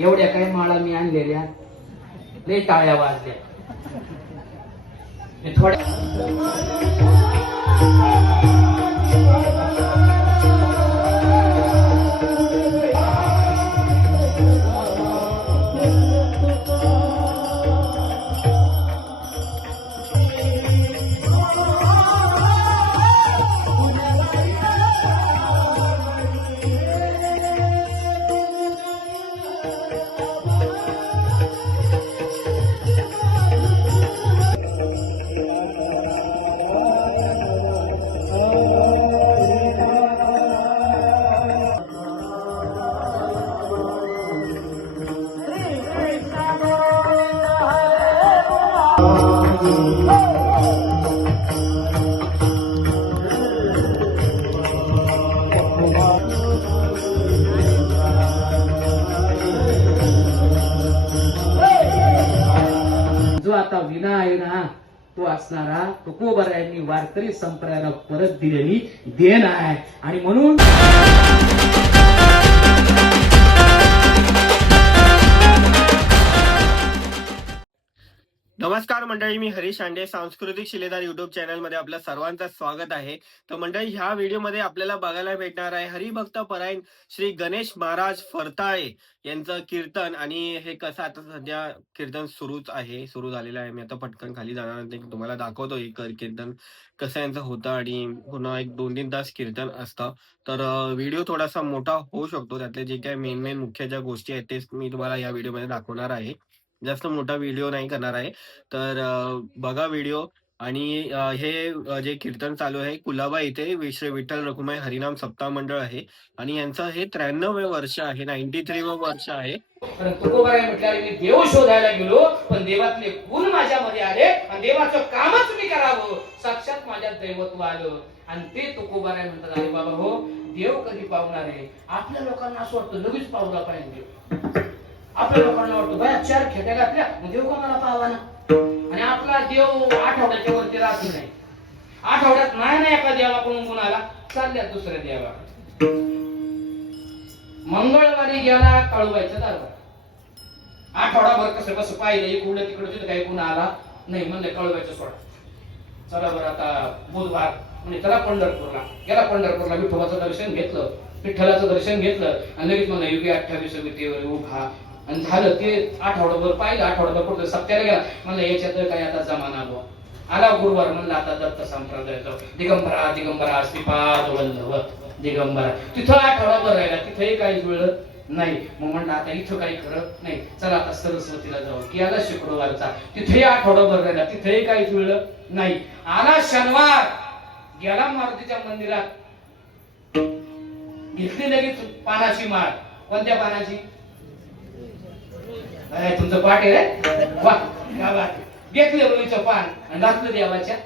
एवढ्या काही माळा मी आणलेल्या, लय टाळ्या वाजल्या. थोड्या जो आता विना आहे ना, तो असणारा तुकोबरायांनी वारकरी संप्रदायाला परत दिलेली देण आहे. आणि म्हणून नमस्कार मंडळी, मी हरीश शांडे. सांस्कृतिक शिलेदार युट्यूब चॅनल मध्ये आपलं सर्वांचं स्वागत आहे. तर मंडळी, ह्या व्हिडिओमध्ये आपल्याला बघायला भेटणार आहे हरिभक्त परायण श्री गणेश महाराज फरताळे यांचं कीर्तन. आणि हे कसं आता सध्या कीर्तन सुरू झालेलं आहे. मी आता पटकन खाली जाणार तुम्हाला दाखवतो हे कीर्तन कसं यांचं होतं. आणि पुन्हा एक 2-3 तास कीर्तन असतं. तर व्हिडिओ थोडासा मोठा होऊ शकतो. त्यातले जे काही मेन मुख्य ज्या गोष्टी आहेत तेच मी तुम्हाला या व्हिडिओमध्ये दाखवणार आहे. जास्त मोठा व्हिडिओ नाही करणार आहे. तर बघा व्हिडिओ. आणि हे जे कीर्तन चालू आहे कुलाबा इथे श्री विठ्ठल रखुमाई हरिनाम सप्ताह मंडळ आहे. आणि यांचं हे 93वे वर्ष आहे, 93वे वर्ष आहे. तुकोबाराय म्हटल्यावर मी देव शोधायला गेलो, पण देवातले गुण माझ्यामध्ये आले आणि देवाचं कामच मी करावं. साक्षात माझ्यात दैवत्व आलं. आणि ते तुकोबाराय म्हणतात, अरे बाबा हो, देव कधी पावणार आहे? आपल्या लोकांना असं वाटतं लगेच पावला पाहिजे. आपल्या लोकांना वाटतं बाया 4 खेट्या घातल्या मग देव का मला पाहावा ना. आणि आपला देव आठवड्याच्या वरती राहत नाही. आठवड्यात नाही एका देवाकडून गुणाला चालल्या दुसऱ्या देवा. मंगळवारी गेला कळवायचं दरबार. आठवडाभर कसं पाहिलं, इकडं तिकडं तिथं काही गुन्हा आला नाही. म्हणलं कळवायचं सोडा, चला बरं आता बुधवार म्हणजे चला पंढरपूरला. गेला पंढरपूरला, विठोबाचं दर्शन घेतलं, विठ्ठलाचं दर्शन घेतलं आणि लगेच म्हणलं युगी 28 विटेवर उभा. आणि झालं ते आठवडाभर पाहिलं. आठवडाभर कुठं सप्त्याला गेला, म्हणलं याच्यात काय आता जमाना बुवा. आला गुरुवार, म्हणलं आता दत्त संप्रदायाचं दिगंबरा दिगंबरा श्रीपाद वल्लभ दिगंबरा. तिथं आठवडाभर राहिला, तिथंही काही जुळलं नाही. मग म्हणलं आता इथं काही खरं नाही, चला आता सरस्वतीला जाऊ. गेला शुक्रवारचा, तिथेही आठवडाभर राहिला, तिथेही काही जुळलं नाही. आला शनिवार, गेला मारुतीच्या मंदिरात, घेतली लगेच पानाची माळ. कोणत्या पानाची? तुमचं पाठ आहे रे वा, क्या बात. घेतलं बळीचं पान आणि घातलं देवाच्या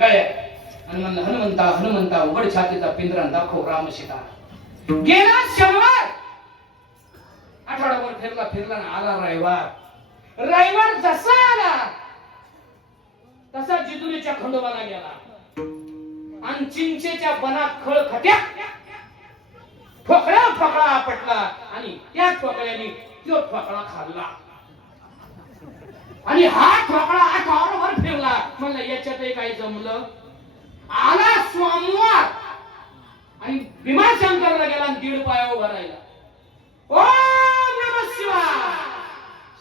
गळ्यात आणि म्हणलं हनुमंता हनुमंता उघड छातीचा पिंजरा दाखव राम सीता. गेला शनिवार, आठवडाभर फिरला ना आला रविवार. रविवार जसा आला तसा जिजुरीच्या खंडोबाला गेला आणि चिंचेच्या बनात खळ खट्या ठोकळा आपटला आणि त्या ठोकळ्याने तो ठोकळा खाल्ला. आणि हा ठोकळा आठवडाभर फिरला. म्हणलं याच्यातही काही जमलं. आला सोमवार आणि भीमाशंकरला गेला आणि 1.5 पाया उभा राहिला. ओम नमः शिवाय.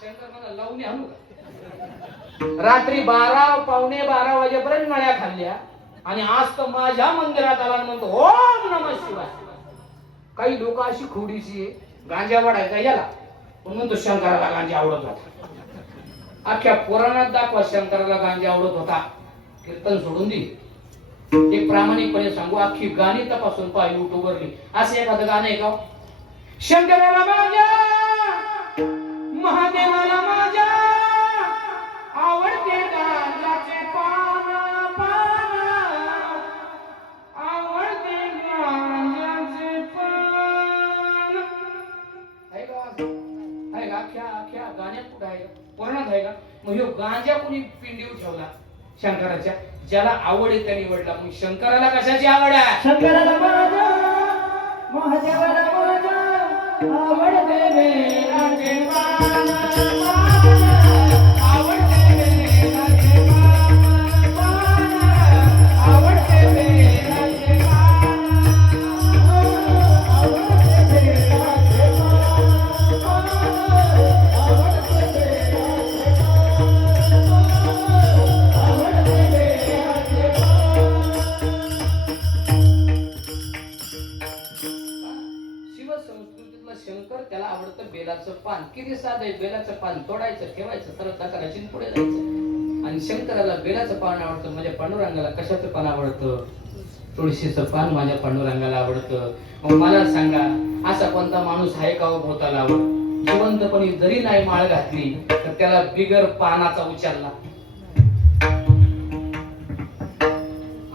शंकर मला लावून आणू का? रात्री 12 पावणे 12 वाजेपर्यंत नळ्या खाल्ल्या आणि आज तर माझ्या मंदिरात आला आणि म्हणतो ओम नमः शिवाय. काही लोक अशी खोडीची गांजा वाढायचा याला, पण म्हणतो शंकराला गांजा आवडत होता. अख्ख्या पुराणात दाखवा शंकराला गांजा आवडत होता. कीर्तन सोडून दे. एक प्रामाणिकपणे सांगू, अख्खी गाणी तपासून पहा युट्यूबवरली. असं एखादं गाणं आहे का? शंकराला माझ्या महादेवाला माझ्या आवडते गांजाचे पान आवडते गांजाचे पान. आहे का? अख्ख्या गाण्यात कुठं आहे? पुराणात आहे का? मग ह्यो गांजा कुणी पिंडीवर ठेवला शंकराच्या? ज्याला आवड आहे त्याने निवडला. मग शंकराला कशाची आवड आहे? शंकराला माझ्या महादेवाला माझ्या आवडते बेलाचे पान, आवडते बेलाचे पान, आवडते बेलाचे शिवसंस्कृतीतला शंकर त्याला आवडतं बेलाचं पान. किती साधं आहे, बेलाचं पान तोडायचं, ठेवायचं, श्रद्धा करायची आणि पुढे जायचं. आणि शंकराला बेलाचं पान आवडतं, माझ्या पांडुरंगाला कशाचं पान आवडतं? तुळशीचं पान माझ्या पांडुरंगाला आवडतं. मग मला सांगा, असा कोणता माणूस आहे का भोवताला आवड जिवंतपणी जरी नाही माळ घातली तर त्याला बिगर पानाचा उचलला?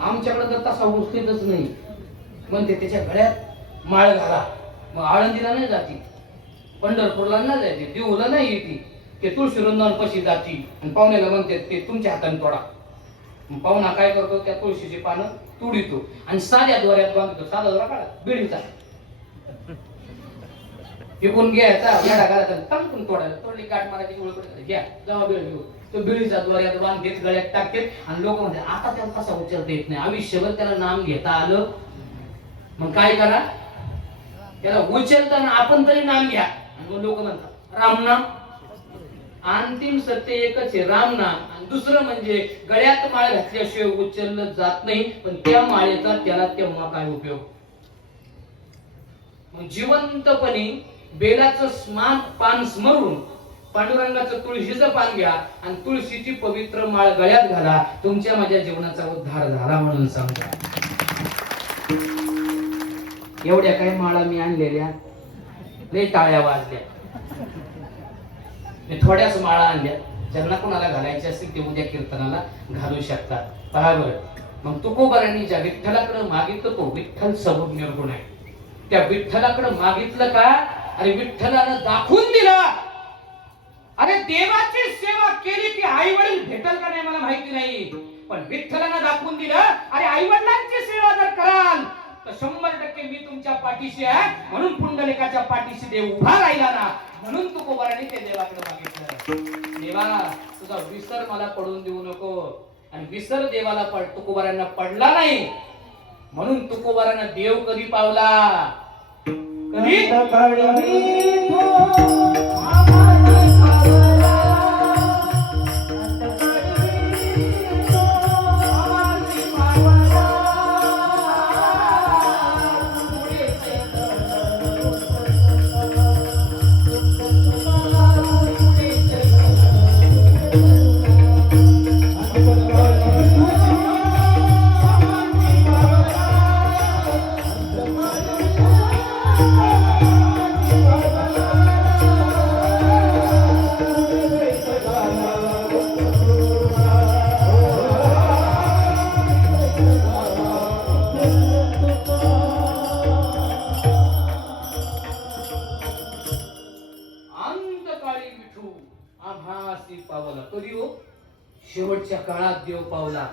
आमच्याकडे तर तसा उचलतच नाही. म्हणते त्याच्या गळ्यात माळ घाला. मग आळंदीला नाही जाती, पंढरपूरला नाही जायची, देऊला नाही येते, ते तुळशी वृंदावन पशी जाती आणि पाहुण्याला म्हणते ते तुमच्या हाताने तोडा. मग पाहुणा काय करतो, त्या तुळशीची पानं तुडितो आणि साध्या दोऱ्यात बांधतो. साधा दोरा काढा, बिडीचा विकून घ्यायचा, येडा घालायचा, तमकून तोडायला. तोडली गाठ मारायची, उलट घ्या, जमा बिळ घेऊ. तो बिळीचा दोऱ्यात बांधतेत, गळ्यात टाकतेत आणि लोक म्हणतात आता त्याला कसा उचलता येत नाही. आयुष्यभर त्याला नाम घेता आलं. मग काय करा, त्याला उचलताना आपण तरी नाम घ्या. आणि लोक म्हणतात राम नाम. अंतिम सत्य एकच आहे, राम नाम. आणि दुसरं म्हणजे गळ्यात माळ घातल्याशिवाय उचललं जात नाही, पण त्या माळेचा त्याला तेव्हा काय उपयोग? मग जिवंतपणी बेलाचं पान स्मरून पांडुरंगाचं तुळशीचं पान घ्या आणि तुळशीची पवित्र माळ गळ्यात घाला. तुमच्या माझ्या जीवनाचा उद्धार झाला म्हणून सांगा. एवढ्या काही माळा मी आणलेल्या, लय टाळ्या वाजल्या. मी थोड्याच माळा आणल्या, ज्यांना कोणाला घालायचे असतील ते उद्या कीर्तनाला घालू शकतात. पहा बरं, मग तुकोबारांनी ज्या विठ्ठलाकडे मागितलं तो विठ्ठल सबब निर्गुण आहे. त्या विठ्ठलाकडे मागितलं का? अरे विठ्ठलानं दाखवून दिलं. अरे देवाची सेवा केली की आई वडील भेटल का नाही मला माहिती नाही, पण विठ्ठलानं दाखवून दिलं. अरे आई वडिलांची सेवा जर कराल तर 100% मी तुमच्या पाठीशी आहे. म्हणून पुंडलिकाच्या पाठीशी देव उभा राहिला ना, म्हणून तुकोबारांनी ते देवाकडे मागितलं. देवा तुझा विसर मला पडून देऊ नको. आणि विसर देवाला तुकोबारांना पडला नाही, म्हणून तुकोबारांना देव कधी पावला? कधी? शेवटच्या काळात देव पावला.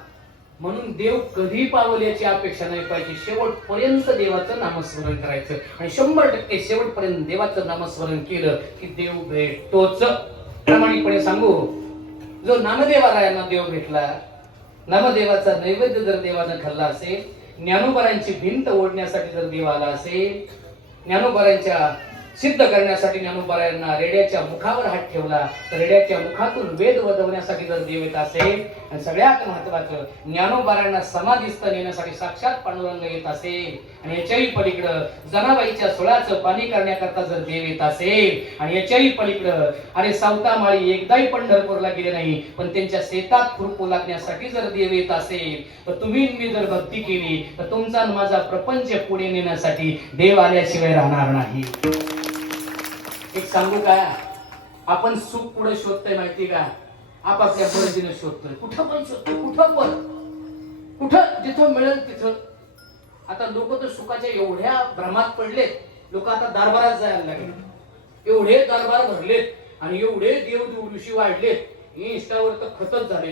म्हणून देव कधी पावल याची अपेक्षा नाही पाहिजे. शेवटपर्यंत देवाचं नामस्मरण करायचं आणि 100% शेवटपर्यंत देवाचं नामस्मरण केलं की देव भेटतोच. प्रामाणिकपणे सांगू, जो नामदेवारायांना देव भेटला, नामदेवाचा नैवेद्य जर देवानं खाल्ला असेल, ज्ञानोबारांची भिंत ओढण्यासाठी जर देव आला असेल, ज्ञानोबारांच्या सिद्ध करण्यासाठी ज्ञानोबारायांना रेड्याच्या मुखावर हात ठेवला, तर रेड्याच्या मुखातून वेद वदवण्यासाठी जर देव येत असेल, आणि सगळ्यात महत्वाचं ज्ञानोबारायांना समाधीस्थ नेण्यासाठी साक्षात पांडुरंग येत असेल, आणि याच्याही पलीकडं जनाबाईच्या सोळाचं पाणी करण्याकरता जर देव येत असेल, आणि याच्याही पलीकडं अरे सावता माळी एकदाही पंढरपूरला गेले नाही पण त्यांच्या शेतात खुरपू लागण्यासाठी जर देव येत असेल, तर तुम्ही मी जर भक्ती केली तर तुमचा माझा प्रपंच पुढे नेण्यासाठी देव आल्याशिवाय राहणार नाही. एक सांगू का, आपण सुख पुढे शोधतोय माहिती का? आपापल्या पद्धतीने शोधतोय, कुठं पण शोधतोय, कुठं जिथं मिळेल तिथं. आता लोक तर सुखाच्या एवढ्या भ्रमात पडलेत, लोक आता दरबारात जायला लागले, एवढे दरबार भरलेत आणि एवढे देवदेव ऋषी वाढलेत. इंस्टावर तर खतच झाले.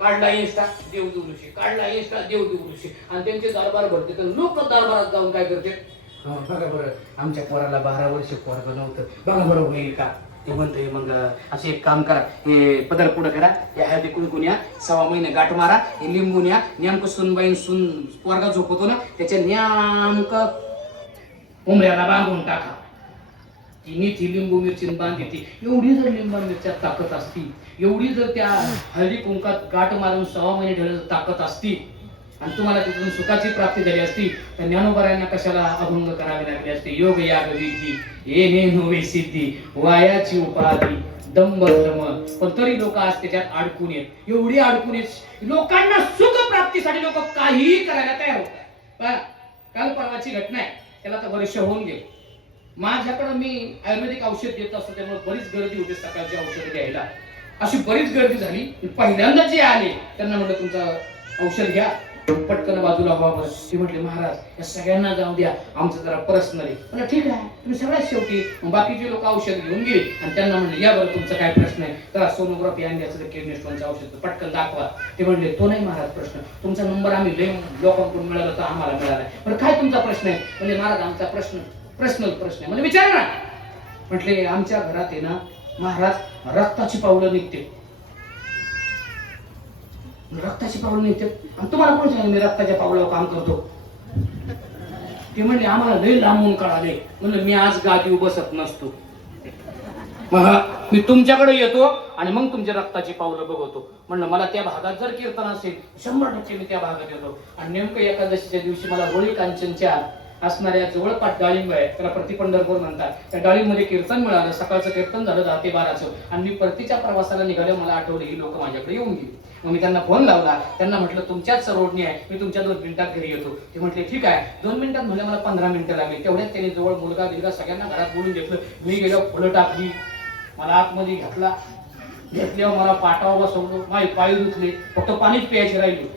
काढला इंस्टा देवदेव ऋषी, काढला इंस्टा देवदेव ऋषी, आणि त्यांचे दरबार भरते. तर लोक दरबारात जाऊन काय करते, बघा बरं, आमच्या पोराला 12 वर्ष पोरगं नव्हतं, बघा बरं होईल का? ते म्हणतोय मग असे एक काम करा, हे पदर पुढं करा, या हळदी कुंकून या, 6 महिने गाठ मारा, हे लिंबून या, नेमकं सुनबाईन सुन पोरगा झोपतो ना त्याच्या नेमकं उमऱ्याला बांधून टाका. तिने ती लिंबू मिरची बांधली ती, एवढी जर लिंबा मिरच्यात ताकद असती, एवढी जर त्या हळदी कुंकात गाठ मारून 6 महिने ठेवण्याची ताकद असती आणि तुम्हाला तिथून सुखाची प्राप्ती झाली असती, तर ज्ञानोबरायांना कशाला अभंग करावे लागले असते? योग याग विधी येणे नोवे सिद्धी वायाची उपाधी दंभ धर्म, पण तरी लोक आज त्याच्यात अडकून येत, एवढी अडकून येत. लोकांना सुख प्राप्तीसाठी लोक काहीही करायला तयार होतात. काल परवाची घटना आहे, त्याला तर वर्ष होऊन गेले. माझ्याकडे मी आयुर्वेदिक औषध देत असतो, त्यामुळे बरीच गर्दी होते सकाळची औषध घ्यायला. अशी बरीच गर्दी झाली. पहिल्यांदा जे आले त्यांना म्हटलं तुमचं औषध घ्या, पटकन बाजूला व्हावं. ते म्हटले महाराज या सगळ्यांना जाऊ द्या, आमचं जरा पर्सनल आहे. म्हणजे ठीक आहे, तुम्ही सगळ्यात शेवटी. बाकीचे लोक औषध घेऊन गेले आणि त्यांना म्हणले या बरं तुमचा काय प्रश्न आहे, तर सोनोग्राफी आणल्याचं तर किडनी स्टोनचं औषध पटकन दाखवा. ते म्हणले तो नाही महाराज प्रश्न, तुमचा नंबर आम्ही लय लोकांकडून मिळाला तर आम्हाला मिळाला. पण काय तुमचा प्रश्न आहे? म्हणजे महाराज आमचा पर्सनल प्रश्न आहे. म्हणजे विचार ना. म्हटले आमच्या घरात आहे ना महाराज रक्ताची पावलं निघते, रक्ताची पावलं निघते. आणि तुम्हाला कोण सांगितलं मी रक्ताच्या पावलावर काम करतो? ते म्हणले आम्हाला लय लांबून कळाले. म्हणलं मी आज गादीवर बसत नसतो, मी तुमच्याकडे येतो आणि मग तुमच्या रक्ताची पावलं बघतो. म्हणलं मला त्या भागात जर कीर्तन असेल 100% मी त्या भागात येतो. आणि नेमकं एकादशीच्या दिवशी मला होळी कांचनच्या असणाऱ्या जवळपास डाळिंब आहे, त्याला प्रतिपंढरपूर म्हणतात, त्या डाळिंबमध्ये कीर्तन मिळालं. सकाळचं कीर्तन झालं 10 ते 12चं. आणि मी परतीच्या प्रवासाला निघाले, मला आठवलं ही लोक माझ्याकडे येऊन गेली. मग मी त्यांना फोन लावला, त्यांना म्हटलं तुमच्याच रोडनी आहे, मी तुमच्या 2 मिनिटात घरी येतो. ते म्हटले ठीक आहे. 2 मिनिटात म्हणजे मला 15 मिनिटं लागली. तेवढ्यात त्यांनी जवळ मुलगा बिलगा सगळ्यांना घरात बोलून घेतलं. मी गेलो, फुलं टाकली, मला आतमध्ये घेतल्यावर मला पाटावर बसवलं, माझे पाय धुतले, फक्त पाणीच प्यायचे राहिले,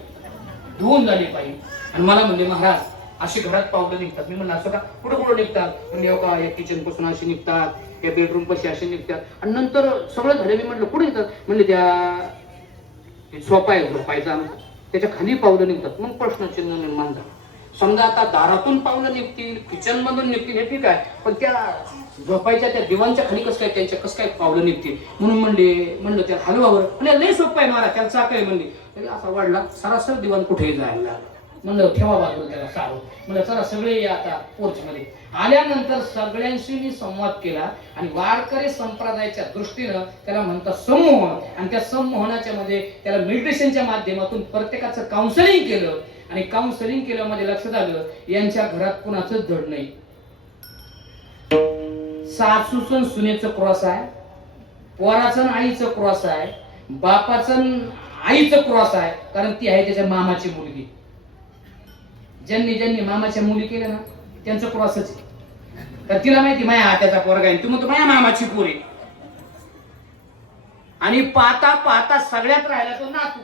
धुवून झाले पायी. आणि मला म्हणले महाराज अशी घरात पावलं निघतात. मी म्हणलं असं का? कुठं निघतात? म्हणजे का या किचन पासून अशी निघतात, या बेडरूम पाशी असे निघतात. आणि नंतर सगळं झालं. मी म्हटलं कुठे निघतात? म्हणजे त्या सोपा आहे झोपायचा त्याच्या खाली पावलं निघतात. मग प्रश्नचिन्ह निर्माण झालं. समजा आता दारातून पावलं निघतील, किचन मधून निघतील हे ठीक आहे, पण त्या झोपायच्या त्या दिवाणच्या खाली कसं काय त्यांच्या कसं काय पावलं निघतील? म्हणून म्हणलं त्या हलवावर म्हणजे लय सोपं आहे मला, त्याला चाक आहे म्हणली. तरी असा वाढला, सरासर दिवाण कुठेही जायला लागला. म्हणलं ठेवा बाजूला त्याला सारू. म्हणलं चला सगळे या आता पोर्च मध्ये. आल्यानंतर सगळ्यांशी मी संवाद केला आणि वारकरी संप्रदायाच्या दृष्टीनं त्याला म्हणतात संमोहन. आणि त्या संमोहनाच्या मध्ये त्याला मेडिटेशनच्या माध्यमातून प्रत्येकाचं काउन्सिलिंग केलं. आणि काउन्सिलिंग केल्यामध्ये लक्षात आलं यांच्या घरात कुणाचंच धड नाही. सासूचं सुनेचं क्रॉस आहे, पोराचं आईचं क्रॉस आहे, बापाचं आईचं क्रॉस आहे, कारण ती आहे त्याच्या मामाची मुलगी. ज्यांनी मामाच्या मुली केल्या ना त्यांचं क्रॉसच आहे. तर तिला माहिती माझ्या आत्याचा पोरगा आहे, तू म्हणतो माझ्या मामाची पोरी. आणि पाहता पाहता सगळ्यात राहिला तो नातू,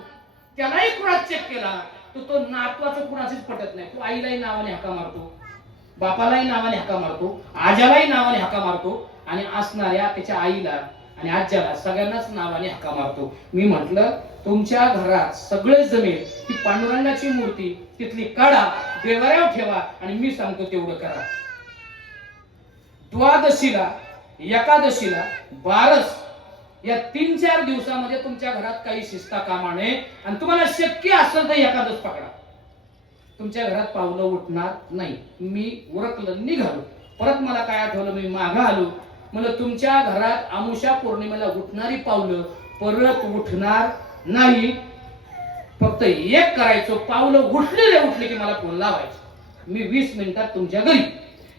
त्यालाही क्रॉस चेक केला. तो नातवाचं कुणाचीच पटत नाही. तो आईलाही नावाने हाका मारतो, बापालाही नावाने हाका मारतो, आजालाही नावाने हाका मारतो आणि असणाऱ्या त्याच्या आईला आणि आज्याला सगळ्यांनाच नावाने हाका मारतो. मी म्हटलं तुमच्या घरात सगळे जमेल ती पांडुरंगाची मूर्ती तिथली काढा, देवाऱ्यावर ठेवा आणि मी सांगतो तेवढं करा. द्वादशीला, एकादशीला, बारस या 3-4 दिवसामध्ये तुमच्या घरात काही शिस्ता कामा नये. आणि तुम्हाला शक्य असेल तर एकादश पकडा. तुमच्या घरात पावलं उठणार नाही. मी उरकलं निघालो. परत मला काय आठवलं, मी मागं आलो. म्हणलं तुमच्या घरात अमावस्या पौर्णिमेला उठणारी पावलं परत उठणार नाही. फक्त एक करायचं, पावलं उठले की मला फोन लावायचं. मी 20 मिनिटात तुमच्या घरी.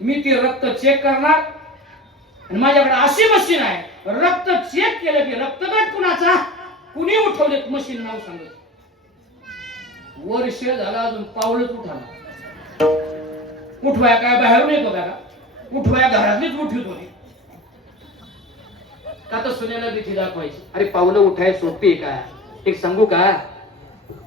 मी ते रक्त चेक करणार आणि माझ्याकडे अशी मशीन आहे, रक्त चेक केलं की रक्तगट कुणाचा कुणी उठवलेत मशीन नाव सांगत. वर्ष झाला अजून पावलंच उठाना. उठवाया काय बाहेरून येत होत्या का? उठवाया घरातलीच उठवीत होती का? तर सुनेला भीती दाखवायची. अरे पावलं उठाय सोपी आहे का? एक सांगू का?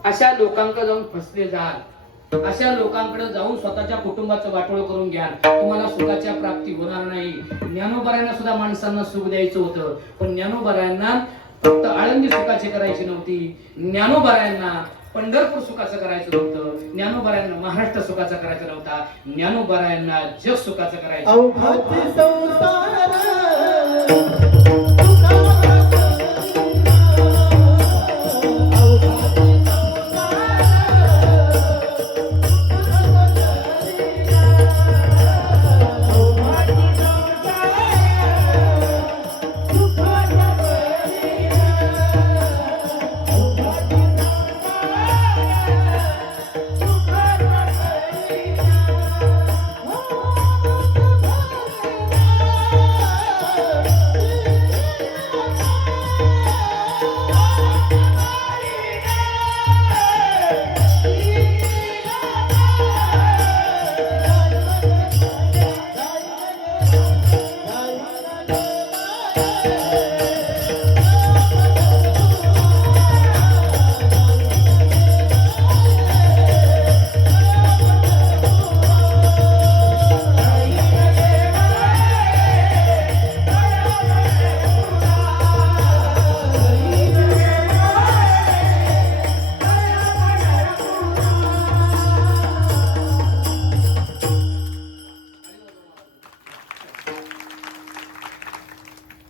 अशा लोकांकडे जाऊन फसले जाल, अशा लोकांकडे जाऊन स्वतःच्या कुटुंबाचं वाटोळ करून घ्या, तुम्हाला सुखाच्या प्राप्ती होणार नाही. ज्ञानोबरायांना सुद्धा माणसांना सुख द्यायचं होतं, पण ज्ञानोबरायांना फक्त आळंदी सुखाची करायची नव्हती. ज्ञानोबरायांना पंढरपूर सुखाचं करायचं नव्हतं, ज्ञानोबारायांना महाराष्ट्र सुखाचा करायचा नव्हता, ज्ञानोबारायांना जग सुखाचं करायचं. अवघात संसार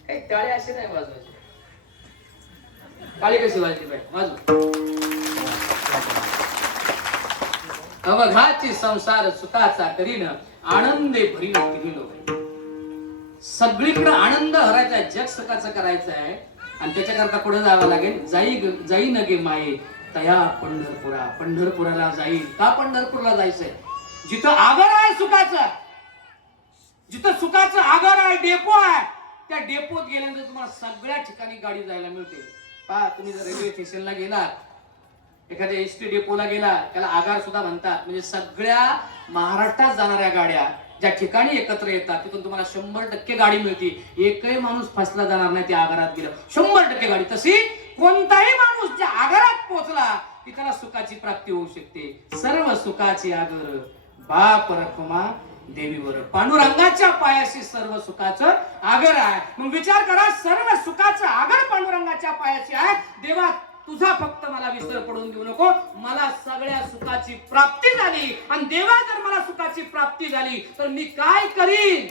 काही टाळी अशी नाही वाजवायची. टाळी कशी वाजली पाहिजे वाजव. अवघाची संसार सुखाचा करीन आनंदे भरीन तिन्ही लोक. सगळीकडे आनंद हरायचा, जग सुखाचं करायचं आहे आणि त्याच्याकरता पुढे जावं लागेल. जाई नगे माये तया पंढरपुरा. पंढरपुराला जाईल. का पंढरपूरला जायचंय? जिथं आगर आहे सुखाचं, जिथं सुखाचं आगर आहे, डेपो आहे, त्या डेपोत गेल्यानंतर तुम्हाला सगळ्या ठिकाणी गाडी जायला मिळते. पहा, तुम्ही जर रेल्वे स्टेशनला गेलात, एखाद्या एसटी डेपोला गेला, त्याला आगार सुद्धा म्हणतात. म्हणजे सगळ्या महाराष्ट्रात जाणाऱ्या गाड्या ज्या ठिकाणी एकत्र येतात तिथून तुम्हाला 100% गाडी मिळते. एकही माणूस फसला जाणार नाही त्या आगारात गेलं. 100% गाडी. तशी कोणताही माणूस ज्या आगारात पोहोचला की त्याला सुखाची प्राप्ती होऊ शकते. सर्व सुखाची आगर बाप रखुमा देवीवर. पांडुरंगाच्या पायाशी सर्व सुखाचं आगर आहे. मग विचार करा, सर्व सुखाचं आगर पांडुरंगाच्या पायाशी आहे. देवा, तुझा फक्त मला विसर पडून देऊ नको. मला सगळ्या सुखाची प्राप्ती झाली आणि देवा, जर मला सुखाची प्राप्ती झाली तर मी काय करीन?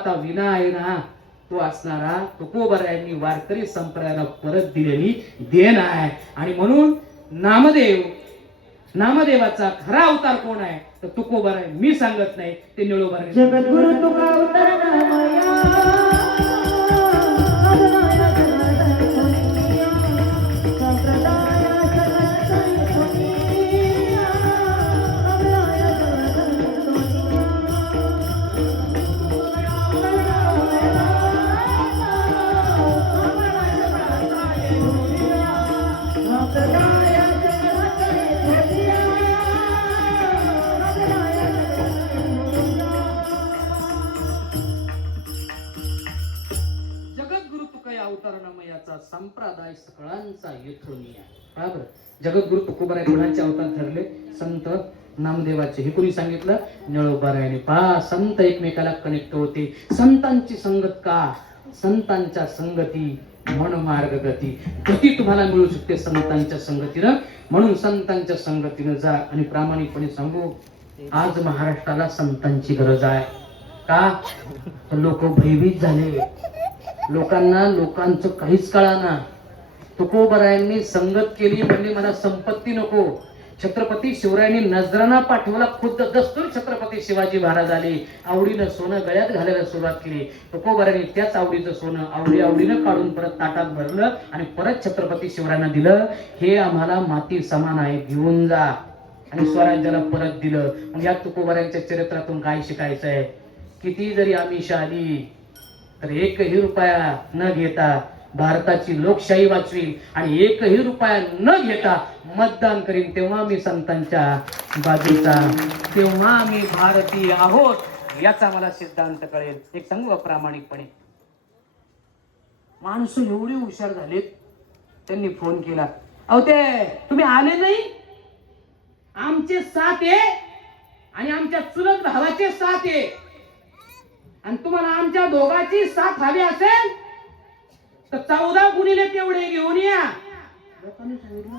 आता विना आहे ना तो असणारा तुकोबरायांनी वारकरी संप्रदायाला परत दिलेली देण आहे. आणि म्हणून नामदेवाचा खरा अवतार कोण आहे तर तुकोबराय. मी सांगत नाही, ते निळोबराय. जगद्गुरु तुका जगद्गुरु तुका अवतारणमयाचा संप्रदाय सकळांचा येथोनिया. का बरं? जगद्गुरु तुकोबराय कोणाचे अवतार ठरले? संत नामदेवाचे. हे कोणी सांगितलं? निळोबारायाने. पहा, संत एकमेकाला कनेक्ट होते. संतांची संगत का? संतांच्या संगती मन मार्ग गती. गती तुम्हाला मिळू शकते संतांच्या संगतीनं. म्हणून संतांच्या संगतीनं जा. आणि प्रामाणिकपणे सांगू, आज महाराष्ट्राला संतांची गरज आहे. का? लोक भयभीत झाले. लोकांचं काहीच कळाना. तुकोबरायांनी संगत केली म्हणजे मला संपत्ती नको. छत्रपती शिवरायांनी नजराना पाठवला. खुद्द दस्तूर छत्रपती शिवाजी महाराज आले. आवडीनं सोनं गळ्यात घालायला सुरुवात केली. तुकोबरायांनी त्याच आवडीचं सोनं आवडीनं काढून परत ताटात भरलं आणि परत छत्रपती शिवरायांना दिलं. हे आम्हाला माती समान आहे, घेऊन जा. आणि स्वराज्याला परत दिलं. मग या तुकोबरायांच्या चरित्रातून काय शिकायचं आहे? किती जरी आमिष आली तर एकही रुपया न घेता भारताची लोकशाही वाचवी आणि एकही रुपया न घेता मतदान करीन. तेव्हा मी संतांच्या बाजूचा, तेव्हा आम्ही भारतीय आहोत याचा मला सिद्धांत कळेल. एक सांगू प्रामाणिकपणे, माणसं एवढी हुशार झालीत. त्यांनी फोन केला, अहो ते तुम्ही आले नाही, आमचे 7 आहे आणि आमच्या चुलत भावाचे 7 आहे आणि तुम्हाला आमच्या दोघांची 7 हवी असेल तर 14 गुणिले तेवढे घेऊन या. लोकांनी सांगितलं.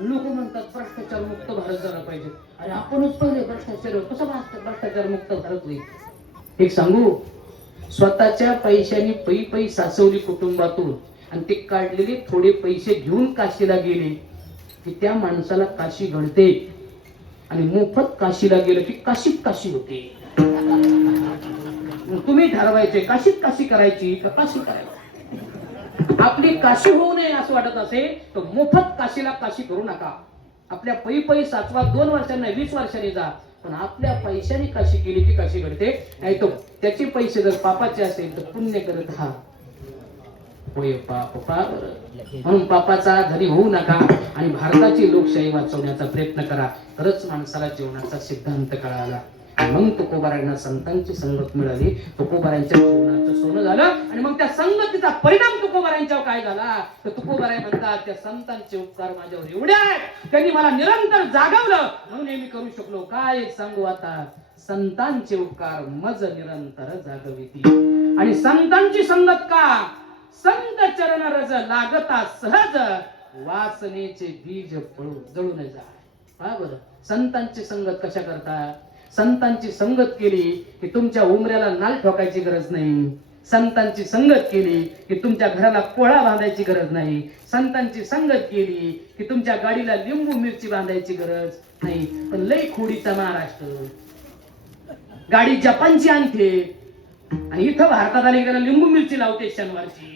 लोक म्हणतात भ्रष्टाचार मुक्त भारत झाला पाहिजे. अरे आपणच पहिले भ्रष्टाचार, कसं भ्रष्टाचार मुक्त भारत होईल? एक सांगू, स्वतःच्या पैशांनी पै साचवली कुटुंबातून आणि ते काढलेले थोडे पैसे घेऊन काशीला गेले की त्या माणसाला काशी घडते. आणि मोफत काशीला गेलं की काशीत काशी होते. तुम्ही ठरवायचे काशीत काशी करायची का काशी करायची. आपली काशी होऊ नये असं वाटत असेल तर मोफत काशीला काशी करू नका. आपल्या पै साचवा. 2 वर्षांना 20 वर्षांनी जा, पण आपल्या पैशाने काशी केली की काशी घडते. नाही तो त्याचे पैसे जर पापाचे असेल तर पुण्य करत हा होय पाप. म्हणून पापाचा धनी होऊ नका आणि भारताची लोकशाही वाचवण्याचा प्रयत्न करा. खरंच माणसाला जीवनाचा सिद्धांत कळाला. मग तुकोबरायांना संतांची संगत मिळाली. तुकोबरायांच्या जीवनाचं सोनं झालं. आणि मग त्या संगतीचा परिणाम तुकोबरायांच्यावर काय झाला तर तुकोबराय म्हणतात, त्या संतांचे उपकार माझ्यावर एवढे आहेत, त्यांनी मला निरंतर जागवलं म्हणून हे मी करू शकलो. काय सांगू आता, संतांचे उपकार मज निरंतर जागविती. आणि संतांची संगत का? संत चरण रज लागता सहज, वासनेचे बीज जळू नये जा. हा बरं, संतांची संगत कशा करता? संतांची संगत केली की तुमच्या उमऱ्याला नाल ठोकायची गरज नाही. संतांची संगत केली की तुमच्या घराला कोळा बांधायची गरज नाही. संतांची संगत केली की तुमच्या गाडीला लिंबू मिरची बांधायची गरज नाही. पण लई खोडीचा महाराष्ट्र, गाडी जपानची आणते आणि इथं भारतात आली गेला लिंबू मिरची लावते शनिवारची.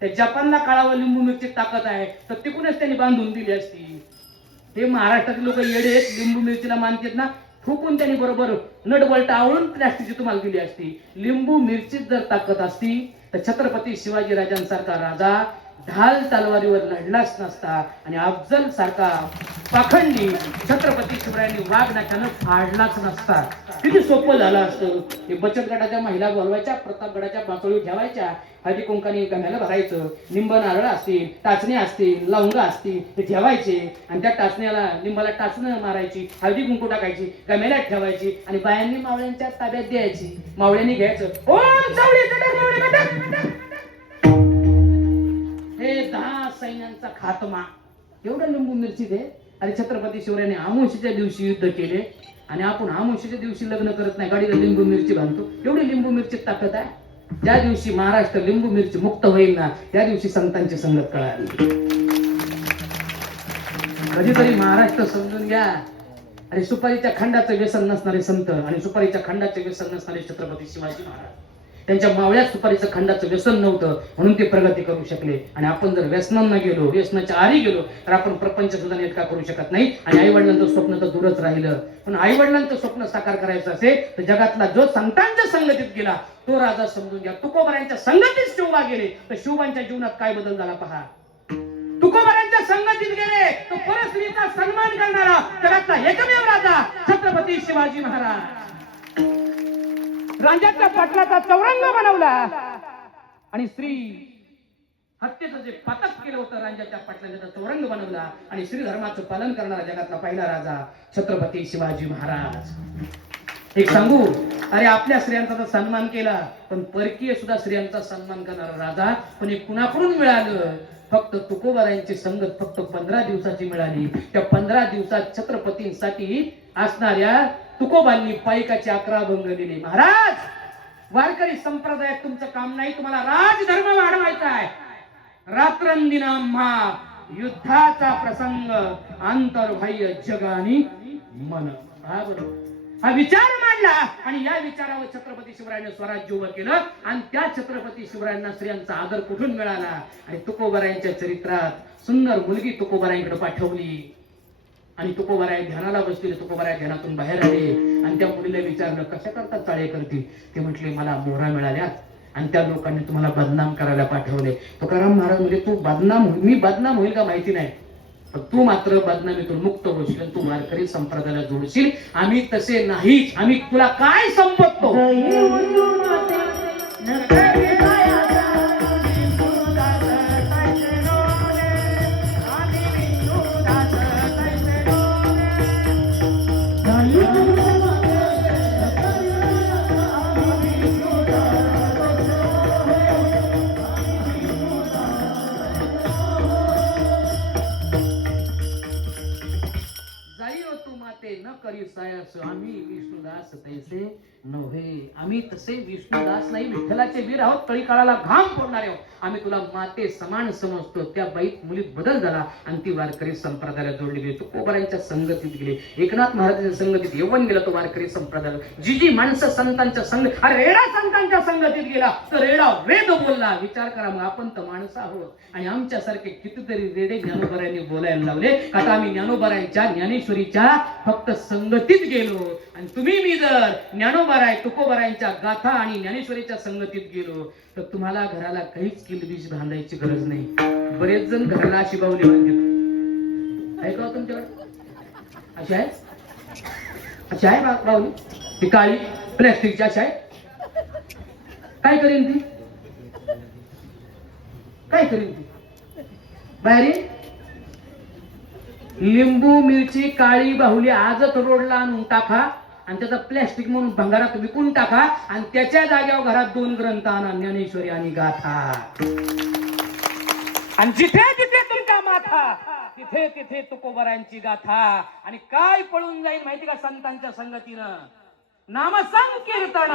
त्या जपानला काळावर लिंबू मिरची ताकद आहे तर तिकूनच त्यांनी बांधून दिली असती. हे महाराष्ट्रातील लोक येडे आहेत, लिंबू मिरचीला मानतात ना, फुकून त्यांनी बरोबर नटबल्ट आवळून प्लास्टिकची तुम्हाला दिली असती. लिंबू मिरचीत जर ताकद असती तर छत्रपती शिवाजी राजांसारखा राजा ढाल तलवारीवर लढलाच नसता आणि अफजल सारखा पाखंडी छत्रपती शिवरायांनी वाघ नाक्यानं फाडलाच नसता. किती सोपं झालं असतं. हे बचत गटाच्या महिला बोलवायच्या, प्रतापगडाच्या बांचोळी ठेवायच्या, हळदी कुंकाने गम्याला भरायचं, निंब नारळ असतील, टाचण्या असतील, लवंगा असतील ते ठेवायचे आणि त्या टाचण्याला लिंबाला टाचणं मारायची, हळदी कुंकू टाकायची, गम्याला ठेवायची आणि बायांनी मावळ्यांच्या ताब्यात द्यायची. मावळ्यांनी घ्यायचं, ओ हे 10 सैन्यांचा खात्मा. एवढं लिंबू मिरची दे अरे छत्रपती शिवरायांनी अमावस्येच्या दिवशी युद्ध केले आणि आपण अमावस्येच्या दिवशी लग्न करत नाही, गाडीला लिंबू मिरची बांधतो. एवढी लिंबू मिरची ताकद आहे. ज्या दिवशी महाराष्ट्र लिंबू मिरची मुक्त होईल ना, त्या दिवशी संतांची संगत कळाली. कधीतरी महाराष्ट्र समजून घ्या. अरे सुपारीच्या खंडाचं व्यसन नसणारे संत आणि सुपारीच्या खंडाचे व्यसन नसणारे छत्रपती शिवाजी महाराज, त्यांच्या मावळ्यात सुपारीचं खंडाचं व्यसन नव्हतं म्हणून ते प्रगती करू शकले. आणि आपण जर व्यसनांना गेलो, व्यसनाच्या आरी गेलो, तर आपण प्रपंच सुद्धा नेटका करू शकत नाही. आणि आई वडिलांचं स्वप्न तर दूरच राहिलं. पण आई वडिलांचं स्वप्न साकार करायचं असेल तर जगातला जो संतांच्या संगतीत गेला तो राजा समजून घ्या. तुकोबारांच्या संगतीत शिवबा गेले तर शिवबांच्या जीवनात काय बदल झाला पहा. तुकोबारांच्या संगतीत गेले तो परस्त्रीचा सन्मान करणारा जगातला एकमेव राजा छत्रपती शिवाजी महाराज. राजाच्या पाटलाचा चौरंग बनवला आणि श्री हत्येचं जे पातक केलं होतं राजाच्या पाटलाने त्याचा चौरंग बनवला आणि श्री धर्माचं पालन करणारा जगातला पहिला राजा छत्रपती शिवाजी महाराज. एक सांगू, अरे आपल्या स्त्रियांचा तर सन्मान केला पण परकीय सुद्धा स्त्रियांचा सन्मान करणारा राजा पण हे कुणाकडून मिळालं? फक्त तुकोबारांची संगत फक्त 15 दिवसाची मिळाली. त्या 15 दिवसात छत्रपतींसाठी असणाऱ्या तुकोबांनी पायकाची 11 भंग दिली. महाराज, वारकरी संप्रदायात तुमचं काम नाही, तुम्हाला राजधर्म वाढवायचा आहे. रात्रंदिनाम्हा युद्धाचा प्रसंग आंतरबाह्य जगानी मन, हा विचार मांडला आणि या विचारावर छत्रपती शिवरायांनी स्वराज्य उभं केलं. आणि त्या छत्रपती शिवरायांना स्त्रियांचा आदर कुठून मिळाला? आणि तुकोबारायांच्या चरित्रात सुंदर मुलगी तुकोबारायांकडे पाठवली आणि तुकोबाराय ध्यानाला बसले. तुकोबाराय ध्यानातून बाहेर आले आणि त्या मुलीला विचारलं, कशा करता चाळे करते? ते म्हटले, मला मोहरा मिळाल्या आणि त्या लोकांनी तुम्हाला बदनाम करायला पाठवले. तुकाराम महाराज म्हणजे तू बदनाम, मी बदनाम होईल का माहिती नाही, पण तू मात्र बदनामीतून मुक्त होशील, तू वारकरी संप्रदायाला जोडशील. आम्ही तसे नाहीच, आम्ही तुला काय संपतो. न करी सायास आम्ही विष्णुदास तैसे नव्हे. आम्ही तसे विष्णुदास नाही, विठ्ठलाचे वीर आहोत, तळी काळाला घाम फोडणारे आहोत. आम्ही तुला माते समान समजतो. त्या बाईत मुलीत बदल झाला आणि ती वारकरी संप्रदायाला जोडली गेली. तुकोबारांच्या संगतीत गेले, एकनाथ महाराजांच्या संगतीत यवन गेला तो वारकरी संप्रदायाला. जी माणसं संतांच्या संग, अरे रेडा संतांच्या संगतीत गेला तर रेडा वेद बोलला. विचार करा, मग आपण तर माणसं आहोत आणि आमच्यासारखे कितीतरी रेडे ज्ञानोबारायांनी बोलायला लावले. आता आम्ही ज्ञानोबारायांच्या ज्ञानेश्वरीच्या फक्त संगतीत गेलो आणि तुम्ही मी जर ज्ञानोबाराय तुकोबारायांच्या गाथा आणि ज्ञानेश्वरीच्या संगतीत गेलो तर तुम्हाला घराला काहीच किलबिश बांधायची गरज नाही. बरेच जण घराला अशी बाहुली बांधतात, ऐका तुमच्याकडे अशी आहे, अशी आहे बाहुली, ती काळी प्लॅस्टिकची अशी आहे. काय करेन ती, काय करेन ती? बाहेर लिंबू मिरची काळी बाहुली आजच रोडला आणून टाका आणि त्याचा प्लॅस्टिक म्हणून भंगारात विकून टाका आणि त्याच्या जागेवर घरात 2 ग्रंथ आणा, ज्ञानेश्वरी आणि गाथा. आणि जिथे तिथे तुमचा माथा, तिथे तिथे तुकोबारांची गाथा. आणि काय पळून जाईल माहिती का संतांच्या संगतीनं? नाम संकीर्तन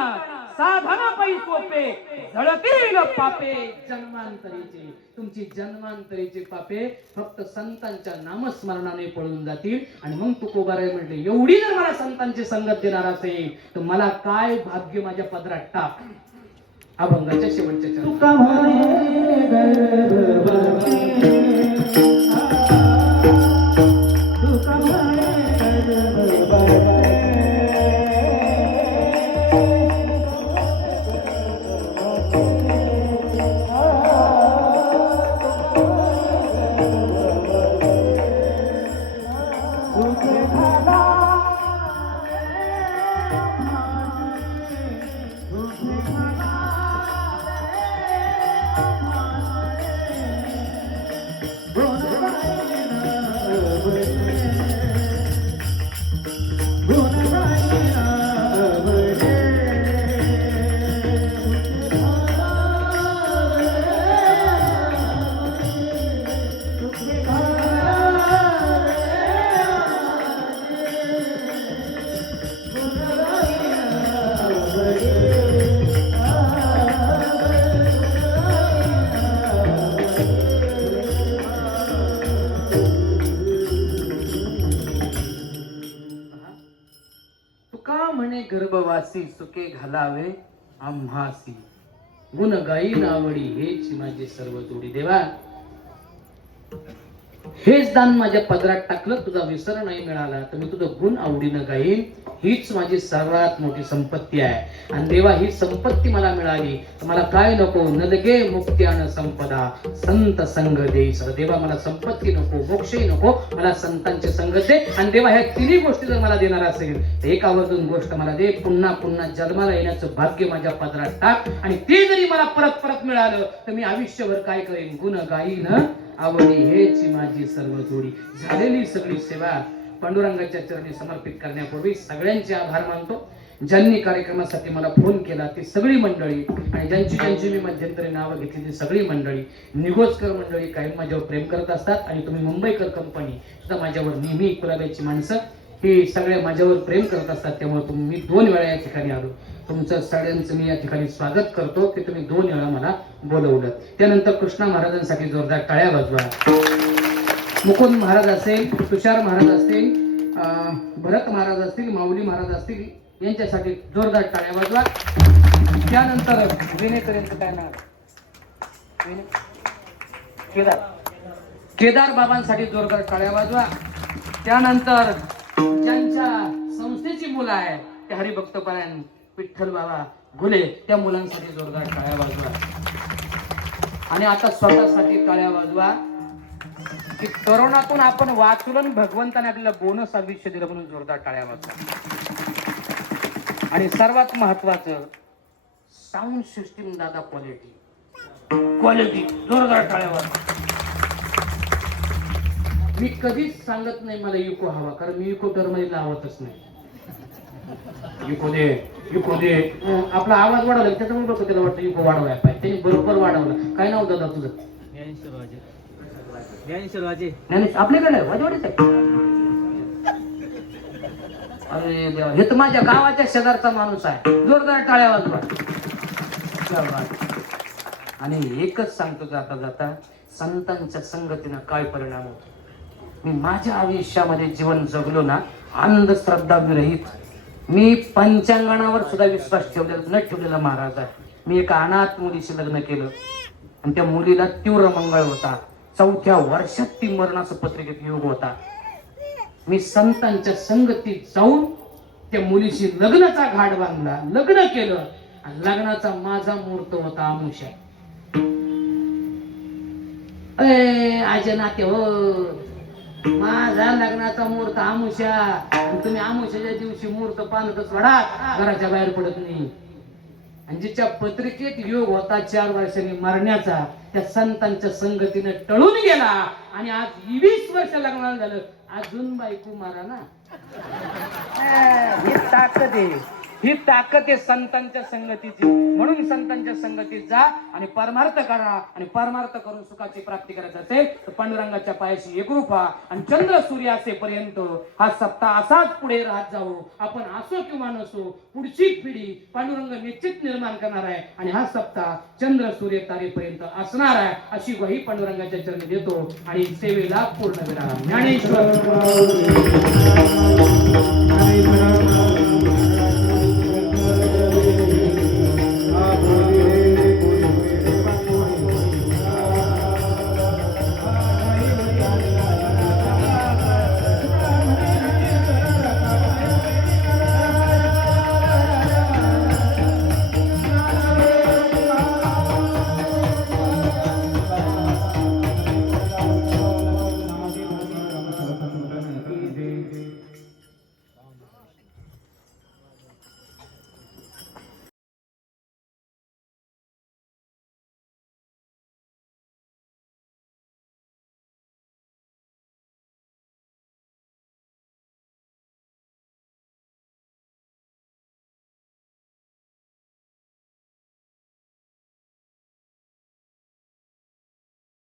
साधन पै सोपे झळतील पापे जन्मांतरीचे. तुमची जन्मांतरीचे पापे फक्त संतांच्या नामस्मरणाने पळून जातील. आणि मग तुकोबाराय म्हटले, एवढी जर मला संतांची संगत देणार असेल तर मला काय भाग्य माझ्या पदरात टाक. अभंगाच्या शेवटच्या म्हणे गर्भवासी सुखे घालावे आम्हासी, गुण गाई आवडी हेच माझे सर्व जोडी. देवा हेच दान माझ्या पदरात टाकलं, तुझा विसर नाही मिळाला तर मी तुझं गुण आवडीनं गाईन. हीच माझी सर्वात मोठी संपत्ती आहे. आणि देवा ही संपत्ती मला मिळाली तर मला काय नको, नदगे मुक्ती आणि संपदा संत संग देई. देवा मला संपत्ती नको, मोक्षही नको, मला संतांचे संग दे. आणि देवा ह्या तिन्ही गोष्टी जर मला देणार असेल तर एक आवर्जून गोष्ट मला दे, पुन्हा पुन्हा जन्माला येण्याचं भाग्य माझ्या पदरात टाक. आणि ते जरी मला परत परत मिळालं तर मी आयुष्यभर काय करेन, गुण गाईन आवडी हेच माझी सर्व जोडी. झालेली सगळी सेवा पांडुरंगाच्या चरणी समर्पित करण्यापूर्वी सगळ्यांचे आभार मानतो. ज्यांनी कार्यक्रमासाठी मला फोन केला ती सगळी मंडळी, आणि ज्यांची मी मध्यंतरी नावं घेतली ती सगळी मंडळी, निगोजकर मंडळी कायम माझ्यावर प्रेम करत असतात. आणि तुम्ही मुंबईकर कंपनी सुद्धा माझ्यावर नेहमी, कुलाब्याची माणसं ही सगळे माझ्यावर प्रेम करत असतात. त्यामुळे मी 2 वेळा या ठिकाणी आलो. तुमचं सगळ्यांचं मी या ठिकाणी स्वागत करतो की तुम्ही 2 वेळा मला बोलवलं. त्यानंतर कृष्णा महाराजांसाठी जोरदार टाळ्या वाजवा. मुकुंद महाराज असेल, तुषार महाराज असतील, भरत महाराज असतील, माऊली महाराज असतील, यांच्यासाठी जोरदार टाळ्या वाजवा. त्यानंतर विनेकरांचं काय नाव, केदार बाबांसाठी जोरदार टाळ्या वाजवा. त्यानंतर ज्यांच्या संस्थेची मुलं आहे ते हरिभक्तपरायण विठ्ठल बाबा घुले, त्या मुलांसाठी जोरदार टाळ्या वाजवा. आणि आता स्वतःसाठी टाळ्या वाजवा की करोनातून आपण वाचून भगवंताने आपल्याला बोनस आयुष्य दिलं म्हणून जोरदार टाळ्या वाजवा. आणि सर्वात महत्वाचं साऊंड सिस्टीम दादा, क्वालिटी जोरदार टाळ्या वाजवा. मी कधीच सांगत नाही मला इको हवा, कारण मी इको टर मध्ये लावतच नाही. इको दे आपला आवाज वाढवला त्याच्यामुळे बघतो त्याला वाटतं इको वाढवायला पाहिजे, त्यांनी बरोबर वाढवला. काय नाव दादा तुझं? आपल्याकडे वाजवाडीच आहे. अरे देवा, हे तर माझ्या गावाच्या शेजारचा माणूस आहे. जोरदार टाळ्या वाजवा. आणि एकच सांगतो जाता जाता, संतांच्या संगतीनं काय परिणाम होतो. मी माझ्या आयुष्यामध्ये जीवन जगलो ना अंधश्रद्धा विरहित. मी पंचांगणावर सुद्धा विश्वास ठेवलेला न ठेवलेला महाराज आहे. मी एका अनाथ मुलीशी लग्न केलं आणि त्या मुलीला तीव्र मंगळ होता. 4थ्या वर्षात ती मरणाचं पत्रिकेत योग होता. मी संतांच्या संगतीत जाऊन त्या मुलीशी लग्नाचा घाट बांधला, लग्न केलं. आणि लग्नाचा माझा मुहूर्त होता आमुष्या. आजे नाते हो, माझा लग्नाचा मुहूर्त आमुष्या. तुम्ही आमुष्याच्या दिवशी मुहूर्त पाहत सोडा, घराच्या बाहेर पडत नाही. आणि जिच्या पत्रिकेत योग होता 4 वर्षांनी मरण्याचा, त्या संतांच्या संगतीने टळून गेला. आणि आज 20 वर्ष लग्नाला झालं, अजून बायको मारा ना. ही ताकद आहे, ही ताकद आहे संतांच्या संगतीची. म्हणून संतांच्या संगतीत जा आणि परमार्थ करा. आणि परमार्थ करून सुखाची प्राप्ती करायची असेल तर पांडुरंगाच्या पायाशी एकरूप व्हा. आणि चंद्र सूर्य असेपर्यंत हा सप्ताह असाच पुढे राहत जाऊ. आपण असो किंवा नसो, पुढची पिढी पांडुरंग निश्चित निर्माण करणार आहे. आणि हा सप्ताह चंद्र सूर्य तारेपर्यंत असणार आहे अशी ग्वाही पांडुरंगाच्या चरणी देतो. आणि सेवेला पूर्ण विराम. ज्ञानेश्वर